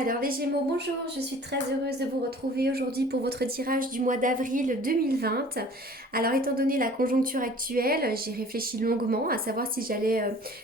Alors les Gémeaux, bonjour, je suis très heureuse de vous retrouver aujourd'hui pour votre tirage du mois d'avril 2020. Alors étant donné la conjoncture actuelle, j'ai réfléchi longuement à savoir si j'allais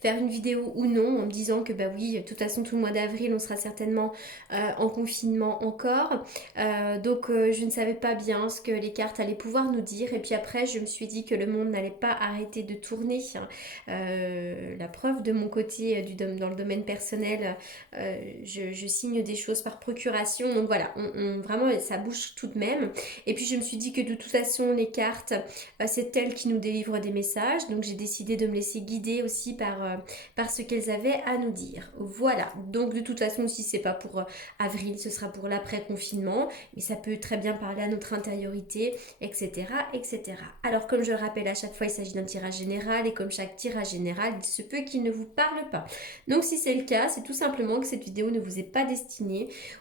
faire une vidéo ou non en me disant que bah oui, de toute façon tout le mois d'avril on sera certainement en confinement encore. Donc je ne savais pas bien ce que les cartes allaient pouvoir nous dire et puis après je me suis dit que le monde n'allait pas arrêter de tourner. La preuve de mon côté dans le domaine personnel, je signe des choses par procuration. Donc voilà, vraiment, ça bouge tout de même. Et puis je me suis dit que de toute façon, les cartes, c'est elles qui nous délivrent des messages. Donc j'ai décidé de me laisser guider aussi par ce qu'elles avaient à nous dire. Voilà. Donc de toute façon, si c'est pas pour avril, ce sera pour l'après-confinement. Mais ça peut très bien parler à notre intériorité, etc., etc. Alors comme je le rappelle à chaque fois, il s'agit d'un tirage général. Et comme chaque tirage général, il se peut qu'il ne vous parle pas. Donc si c'est le cas, c'est tout simplement que cette vidéo ne vous est pas destinée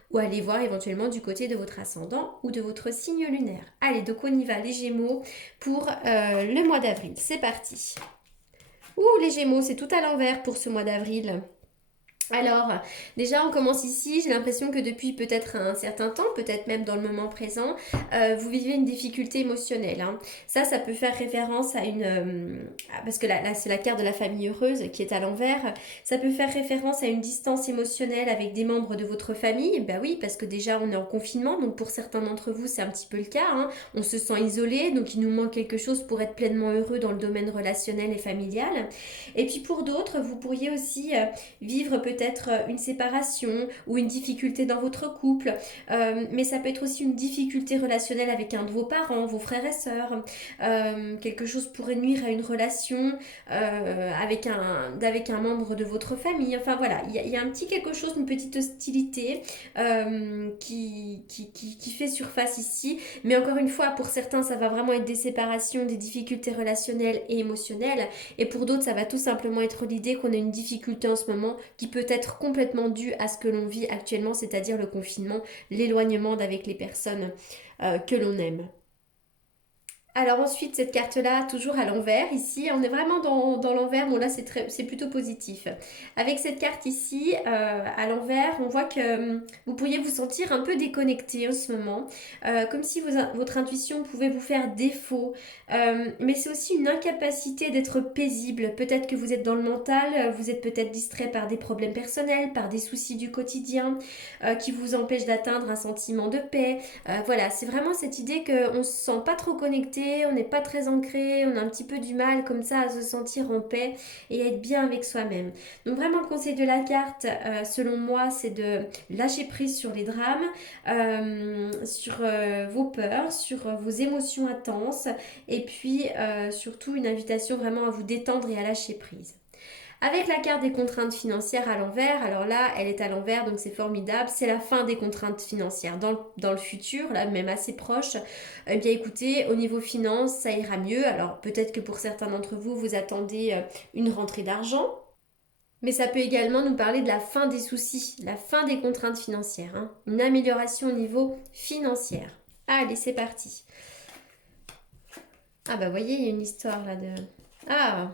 ou allez voir éventuellement du côté de votre ascendant ou de votre signe lunaire. Allez, donc on y va les Gémeaux pour le mois d'avril. C'est parti. Ouh les Gémeaux, c'est tout à l'envers pour ce mois d'avril. Alors, déjà, on commence ici. J'ai l'impression que depuis peut-être un certain temps, peut-être même dans le moment présent, vous vivez une difficulté émotionnelle, hein. Ça peut faire référence à parce que là, c'est la carte de la famille heureuse qui est à l'envers. Ça peut faire référence à une distance émotionnelle avec des membres de votre famille. Ben oui, parce que déjà, on est en confinement. Donc, pour certains d'entre vous, c'est un petit peu le cas, hein. On se sent isolé. Donc, il nous manque quelque chose pour être pleinement heureux dans le domaine relationnel et familial. Et puis, pour d'autres, vous pourriez aussi vivre peut-être une séparation ou une difficulté dans votre couple, mais ça peut être aussi une difficulté relationnelle avec un de vos parents, vos frères et sœurs. Quelque chose pourrait nuire à une relation avec un membre de votre famille. Enfin voilà, il y a un petit quelque chose, une petite hostilité qui fait surface ici. Mais encore une fois, pour certains, ça va vraiment être des séparations, des difficultés relationnelles et émotionnelles. Et pour d'autres, ça va tout simplement être l'idée qu'on a une difficulté en ce moment qui peut être complètement due à ce que l'on vit actuellement, c'est-à-dire le confinement, l'éloignement d'avec les personnes que l'on aime. Alors ensuite, cette carte-là, toujours à l'envers, ici, on est vraiment dans l'envers, bon là c'est plutôt positif. Avec cette carte ici, à l'envers, on voit que vous pourriez vous sentir un peu déconnecté en ce moment, comme si votre intuition pouvait vous faire défaut, mais c'est aussi une incapacité d'être paisible. Peut-être que vous êtes dans le mental, vous êtes peut-être distrait par des problèmes personnels, par des soucis du quotidien, qui vous empêchent d'atteindre un sentiment de paix. Voilà, c'est vraiment cette idée qu'on se sent pas trop connecté, on n'est pas très ancré, on a un petit peu du mal comme ça à se sentir en paix et à être bien avec soi-même. Donc vraiment le conseil de la carte, selon moi, c'est de lâcher prise sur les drames, sur vos peurs, sur vos émotions intenses et puis surtout une invitation vraiment à vous détendre et à lâcher prise. Avec la carte des contraintes financières à l'envers, alors là, elle est à l'envers, donc c'est formidable. C'est la fin des contraintes financières. Dans le futur, là, même assez proche, eh bien écoutez, au niveau finance, ça ira mieux. Alors peut-être que pour certains d'entre vous, vous attendez une rentrée d'argent. Mais ça peut également nous parler de la fin des soucis, la fin des contraintes financières, hein. Une amélioration au niveau financier. Allez, c'est parti. Ah bah vous voyez, il y a une histoire là de... Ah,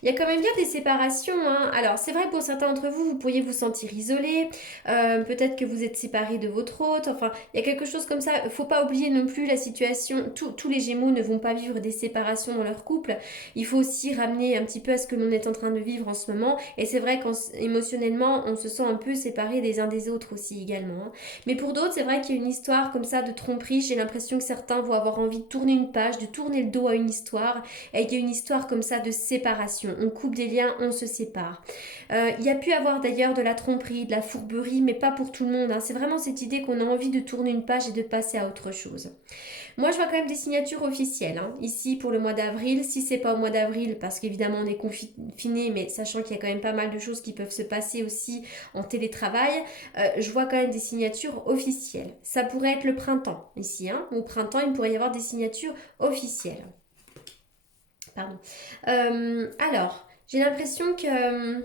il y a quand même bien des séparations, hein. Alors, c'est vrai pour certains d'entre vous, vous pourriez vous sentir isolé. Peut-être que vous êtes séparé de votre hôte. Enfin, il y a quelque chose comme ça. Faut pas oublier non plus la situation. Tous les Gémeaux ne vont pas vivre des séparations dans leur couple. Il faut aussi ramener un petit peu à ce que l'on est en train de vivre en ce moment. Et c'est vrai qu'émotionnellement, on se sent un peu séparés des uns des autres aussi également, hein. Mais pour d'autres, c'est vrai qu'il y a une histoire comme ça de tromperie. J'ai l'impression que certains vont avoir envie de tourner une page, de tourner le dos à une histoire. Et il y a une histoire comme ça de séparation. On coupe des liens, on se sépare. Il y a pu avoir d'ailleurs de la tromperie, de la fourberie, mais pas pour tout le monde, hein. C'est vraiment cette idée qu'on a envie de tourner une page et de passer à autre chose. Moi, je vois quand même des signatures officielles, hein. Ici, pour le mois d'avril, si c'est pas au mois d'avril, parce qu'évidemment on est confiné, mais sachant qu'il y a quand même pas mal de choses qui peuvent se passer aussi en télétravail, je vois quand même des signatures officielles. Ça pourrait être le printemps, ici, hein. Au printemps, il pourrait y avoir des signatures officielles. Pardon. Alors, j'ai l'impression que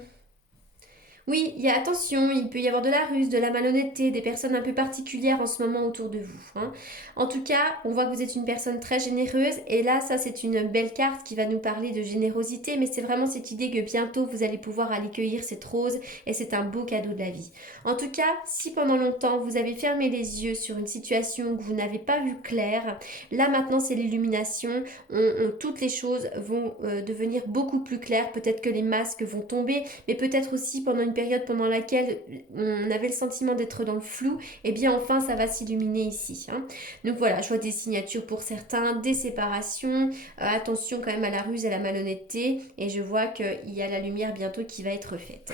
Oui, attention, il peut y avoir de la ruse, de la malhonnêteté, des personnes un peu particulières en ce moment autour de vous, hein. En tout cas, on voit que vous êtes une personne très généreuse et là, ça c'est une belle carte qui va nous parler de générosité, mais c'est vraiment cette idée que bientôt vous allez pouvoir aller cueillir cette rose et c'est un beau cadeau de la vie. En tout cas, si pendant longtemps vous avez fermé les yeux sur une situation que vous n'avez pas vue claire, là maintenant c'est l'illumination, toutes les choses vont devenir beaucoup plus claires, peut-être que les masques vont tomber, mais peut-être aussi pendant une période pendant laquelle on avait le sentiment d'être dans le flou, et bien enfin ça va s'illuminer ici, hein. Donc voilà, je vois des signatures pour certains, des séparations, attention quand même à la ruse et à la malhonnêteté, et je vois qu'il y a la lumière bientôt qui va être faite.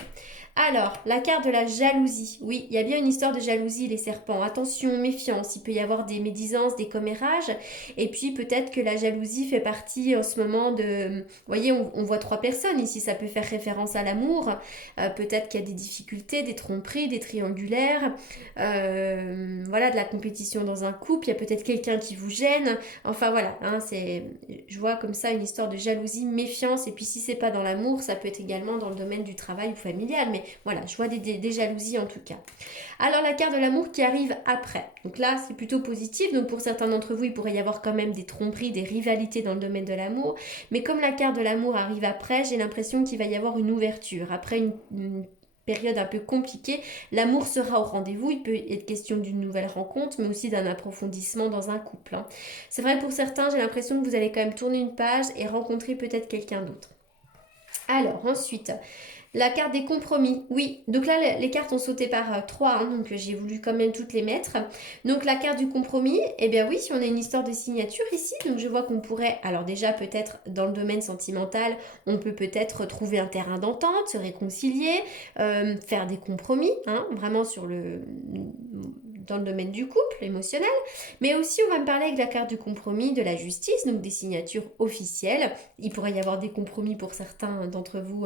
Alors, la carte de la jalousie. Oui, il y a bien une histoire de jalousie, les serpents. Attention, méfiance. Il peut y avoir des médisances, des commérages. Et puis, peut-être que la jalousie fait partie en ce moment de... Vous voyez, on voit trois personnes ici. Ça peut faire référence à l'amour. Peut-être qu'il y a des difficultés, des tromperies, des triangulaires. Voilà, de la compétition dans un couple. Il y a peut-être quelqu'un qui vous gêne. Enfin, voilà. Hein, je vois comme ça une histoire de jalousie, méfiance. Et puis, si c'est pas dans l'amour, ça peut être également dans le domaine du travail ou familial. Mais voilà, je vois des jalousies en tout cas. Alors la carte de l'amour qui arrive après. Donc là, c'est plutôt positif. Donc pour certains d'entre vous, il pourrait y avoir quand même des tromperies, des rivalités dans le domaine de l'amour. Mais comme la carte de l'amour arrive après, j'ai l'impression qu'il va y avoir une ouverture. Après une période un peu compliquée, l'amour sera au rendez-vous. Il peut être question d'une nouvelle rencontre, mais aussi d'un approfondissement dans un couple, hein. C'est vrai pour certains, j'ai l'impression que vous allez quand même tourner une page et rencontrer peut-être quelqu'un d'autre. Alors ensuite, la carte des compromis, oui. Donc là, les cartes ont sauté par 3, hein, donc j'ai voulu quand même toutes les mettre. Donc la carte du compromis, eh bien oui, si on a une histoire de signature ici, donc je vois qu'on pourrait, alors déjà peut-être dans le domaine sentimental, on peut peut-être trouver un terrain d'entente, se réconcilier, faire des compromis, hein, vraiment dans le domaine du couple émotionnel. Mais aussi, on va me parler avec la carte du compromis, de la justice, donc des signatures officielles. Il pourrait y avoir des compromis pour certains d'entre vous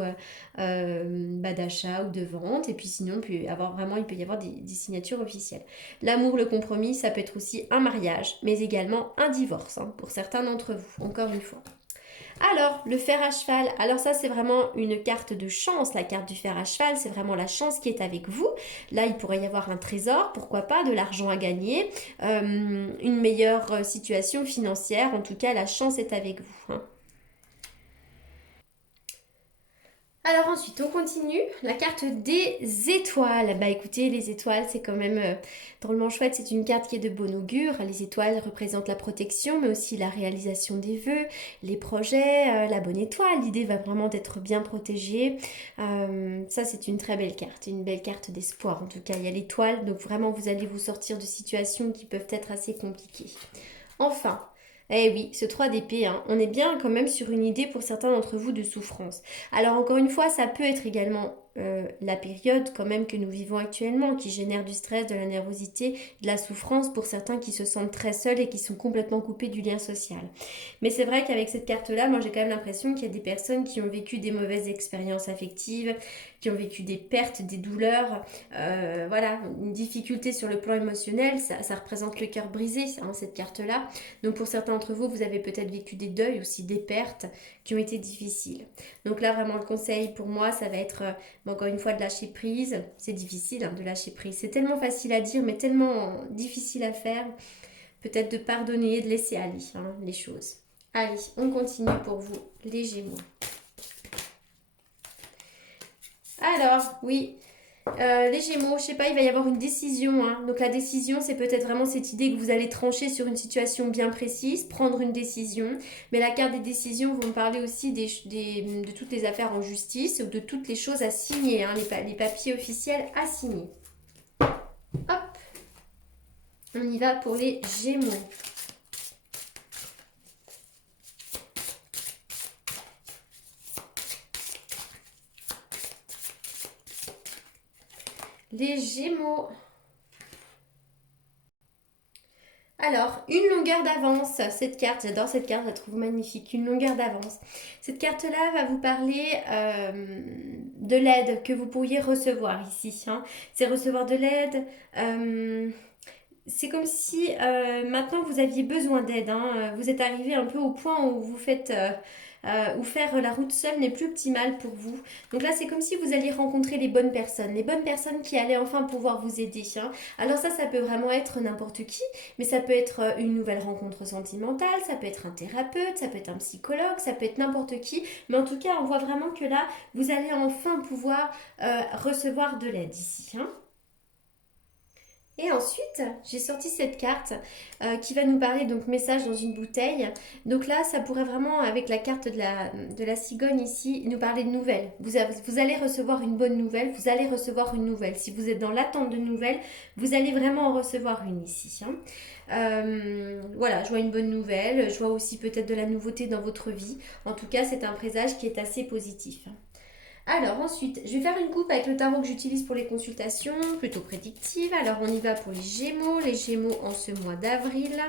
d'achat ou de vente. Et puis sinon, il peut y avoir des signatures officielles. L'amour, le compromis, ça peut être aussi un mariage, mais également un divorce, hein, pour certains d'entre vous, encore une fois. Alors, le fer à cheval. Alors ça, c'est vraiment une carte de chance. La carte du fer à cheval, c'est vraiment la chance qui est avec vous. Là, il pourrait y avoir un trésor, pourquoi pas, de l'argent à gagner, une meilleure situation financière. En tout cas, la chance est avec vous, hein. Alors ensuite, on continue. La carte des étoiles. Bah écoutez, les étoiles, c'est quand même drôlement chouette. C'est une carte qui est de bon augure. Les étoiles représentent la protection, mais aussi la réalisation des vœux, les projets, la bonne étoile. L'idée va vraiment d'être bien protégé. Ça, c'est une très belle carte. Une belle carte d'espoir. En tout cas, il y a l'étoile. Donc vraiment, vous allez vous sortir de situations qui peuvent être assez compliquées. Enfin, eh oui, ce 3 d'épée, hein, on est bien quand même sur une idée pour certains d'entre vous de souffrance. Alors encore une fois, ça peut être également la période quand même que nous vivons actuellement, qui génère du stress, de la nervosité, de la souffrance pour certains qui se sentent très seuls et qui sont complètement coupés du lien social. Mais c'est vrai qu'avec cette carte-là, moi j'ai quand même l'impression qu'il y a des personnes qui ont vécu des mauvaises expériences affectives, qui ont vécu des pertes, des douleurs, voilà, une difficulté sur le plan émotionnel, ça représente le cœur brisé, hein, cette carte-là. Donc pour certains d'entre vous, vous avez peut-être vécu des deuils aussi, des pertes qui ont été difficiles. Donc là, vraiment, le conseil pour moi, ça va être, encore une fois, de lâcher prise. C'est difficile, hein, de lâcher prise. C'est tellement facile à dire, mais tellement difficile à faire. Peut-être de pardonner, de laisser aller, hein, les choses. Allez, on continue pour vous, les Gémeaux. Alors, oui, les Gémeaux, je sais pas, il va y avoir une décision, hein. Donc la décision, c'est peut-être vraiment cette idée que vous allez trancher sur une situation bien précise, prendre une décision. Mais la carte des décisions va me parler aussi de toutes les affaires en justice ou de toutes les choses à signer, hein, les papiers officiels à signer. Hop, on y va pour les Gémeaux. Les Gémeaux. Alors, une longueur d'avance, cette carte, j'adore cette carte, je la trouve magnifique, une longueur d'avance. Cette carte-là va vous parler de l'aide que vous pourriez recevoir ici, hein. C'est recevoir de l'aide, c'est comme si maintenant vous aviez besoin d'aide, hein. Vous êtes arrivé un peu au point où vous faites ou faire la route seule n'est plus optimal pour vous. Donc là, c'est comme si vous alliez rencontrer les bonnes personnes qui allaient enfin pouvoir vous aider, hein. Alors ça peut vraiment être n'importe qui, mais ça peut être une nouvelle rencontre sentimentale, ça peut être un thérapeute, ça peut être un psychologue, ça peut être n'importe qui. Mais en tout cas, on voit vraiment que là, vous allez enfin pouvoir recevoir de l'aide ici, hein. Et ensuite, j'ai sorti cette carte qui va nous parler donc message dans une bouteille. Donc là, ça pourrait vraiment, avec la carte de la cigogne ici, nous parler de nouvelles. Vous allez recevoir une bonne nouvelle, vous allez recevoir une nouvelle. Si vous êtes dans l'attente de nouvelles, vous allez vraiment en recevoir une ici, hein. Voilà, je vois une bonne nouvelle, je vois aussi peut-être de la nouveauté dans votre vie. En tout cas, c'est un présage qui est assez positif. Alors ensuite, je vais faire une coupe avec le tarot que j'utilise pour les consultations, plutôt prédictive. Alors on y va pour les Gémeaux en ce mois d'avril.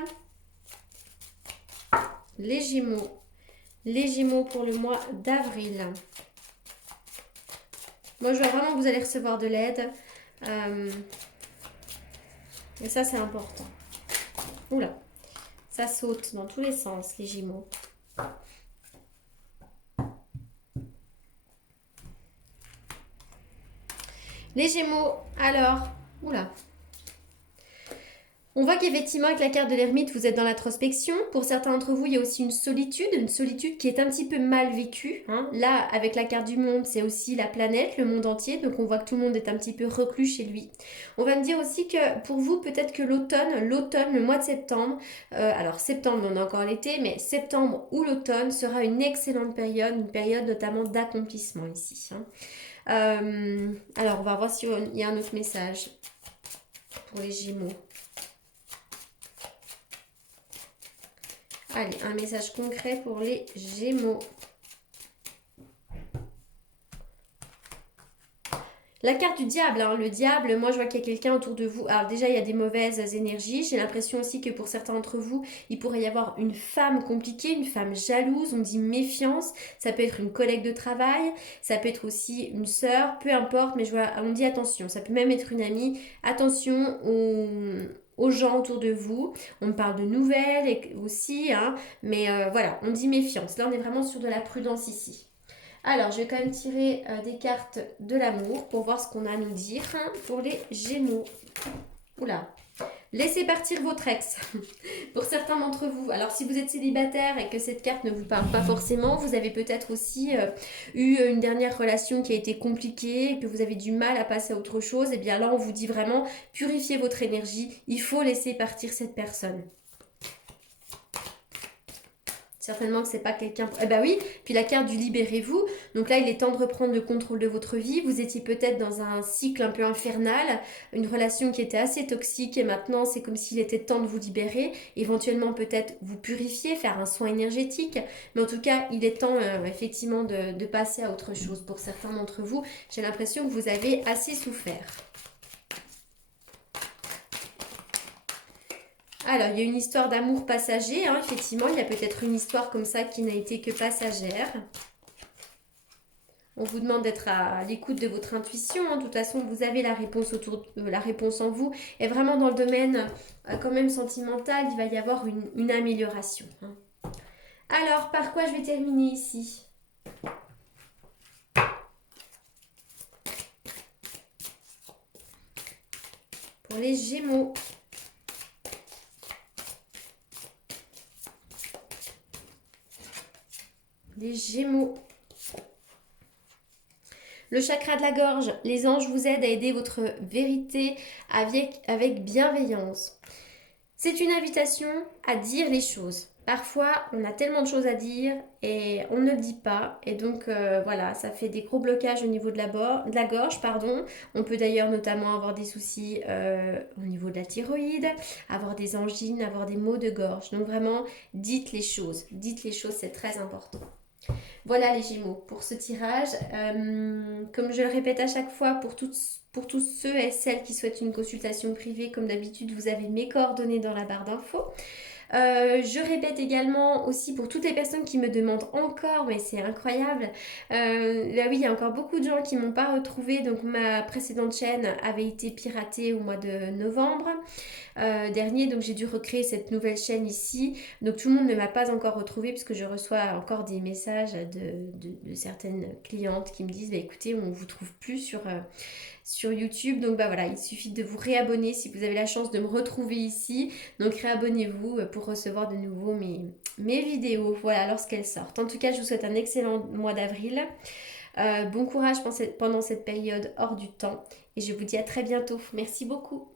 Les Gémeaux pour le mois d'avril. Moi je vois vraiment que vous allez recevoir de l'aide. Et ça c'est important. Oula, ça saute dans tous les sens les Gémeaux. Les Gémeaux, alors, oula. On voit qu'effectivement, avec la carte de l'ermite, vous êtes dans l'introspection. Pour certains d'entre vous, il y a aussi une solitude qui est un petit peu mal vécue, hein. Là, avec la carte du monde, c'est aussi la planète, le monde entier. Donc, on voit que tout le monde est un petit peu reclus chez lui. On va me dire aussi que pour vous, peut-être que l'automne, le mois de septembre, alors septembre, on a encore l'été, mais septembre ou l'automne sera une excellente période, une période notamment d'accomplissement ici, hein. Alors, on va voir s'il y a un autre message pour les Gémeaux. Allez, un message concret pour les Gémeaux. La carte du diable, hein, le diable, moi je vois qu'il y a quelqu'un autour de vous. Alors déjà, il y a des mauvaises énergies. J'ai l'impression aussi que pour certains d'entre vous, il pourrait y avoir une femme compliquée, une femme jalouse. On dit méfiance. Ça peut être une collègue de travail. Ça peut être aussi une sœur. Peu importe, mais on dit attention. Ça peut même être une amie. Attention aux gens autour de vous. On me parle de nouvelles aussi, hein, mais voilà, on dit méfiance. Là, on est vraiment sur de la prudence ici. Alors, je vais quand même tirer des cartes de l'amour pour voir ce qu'on a à nous dire, hein, pour les Gémeaux. Oula. Laissez partir votre ex, pour certains d'entre vous. Alors, si vous êtes célibataire et que cette carte ne vous parle pas forcément, vous avez peut-être aussi eu une dernière relation qui a été compliquée, que vous avez du mal à passer à autre chose. Et bien là, on vous dit vraiment, purifiez votre énergie. Il faut laisser partir cette personne. Certainement que c'est pas quelqu'un... Eh ben oui, puis la carte du libérez-vous. Donc là, il est temps de reprendre le contrôle de votre vie. Vous étiez peut-être dans un cycle un peu infernal, une relation qui était assez toxique et maintenant, c'est comme s'il était temps de vous libérer. Éventuellement, peut-être vous purifier, faire un soin énergétique. Mais en tout cas, il est temps effectivement de passer à autre chose. Pour certains d'entre vous, j'ai l'impression que vous avez assez souffert. Alors, il y a une histoire d'amour passager, hein, effectivement, il y a peut-être une histoire comme ça qui n'a été que passagère. On vous demande d'être à l'écoute de votre intuition, hein. De toute façon, vous avez la réponse en vous. Et vraiment dans le domaine quand même sentimental, il va y avoir une amélioration, hein. Alors, par quoi je vais terminer ici? Pour les Gémeaux. Les Gémeaux. Le chakra de la gorge, les anges vous aident à aider votre vérité avec bienveillance. C'est une invitation à dire les choses. Parfois, on a tellement de choses à dire et on ne le dit pas. Et donc, voilà, ça fait des gros blocages au niveau de la gorge, pardon. On peut d'ailleurs notamment avoir des soucis au niveau de la thyroïde, avoir des angines, avoir des maux de gorge. Donc vraiment, dites les choses. Dites les choses, c'est très important. Voilà les Gémeaux pour ce tirage. Comme je le répète à chaque fois, pour tous ceux et celles qui souhaitent une consultation privée, comme d'habitude, vous avez mes coordonnées dans la barre d'infos. Je répète également aussi pour toutes les personnes qui me demandent encore, mais c'est incroyable. Là oui, il y a encore beaucoup de gens qui m'ont pas retrouvée. Donc ma précédente chaîne avait été piratée au mois de novembre dernier, donc j'ai dû recréer cette nouvelle chaîne ici. Donc tout le monde ne m'a pas encore retrouvée puisque je reçois encore des messages de certaines clientes qui me disent bah, écoutez, on ne vous trouve plus sur YouTube. Donc bah voilà, il suffit de vous réabonner si vous avez la chance de me retrouver ici. Donc réabonnez-vous pour recevoir de nouveau mes vidéos, voilà, lorsqu'elles sortent. En tout cas, je vous souhaite un excellent mois d'avril. Bon courage pendant cette période hors du temps et je vous dis à très bientôt. Merci beaucoup.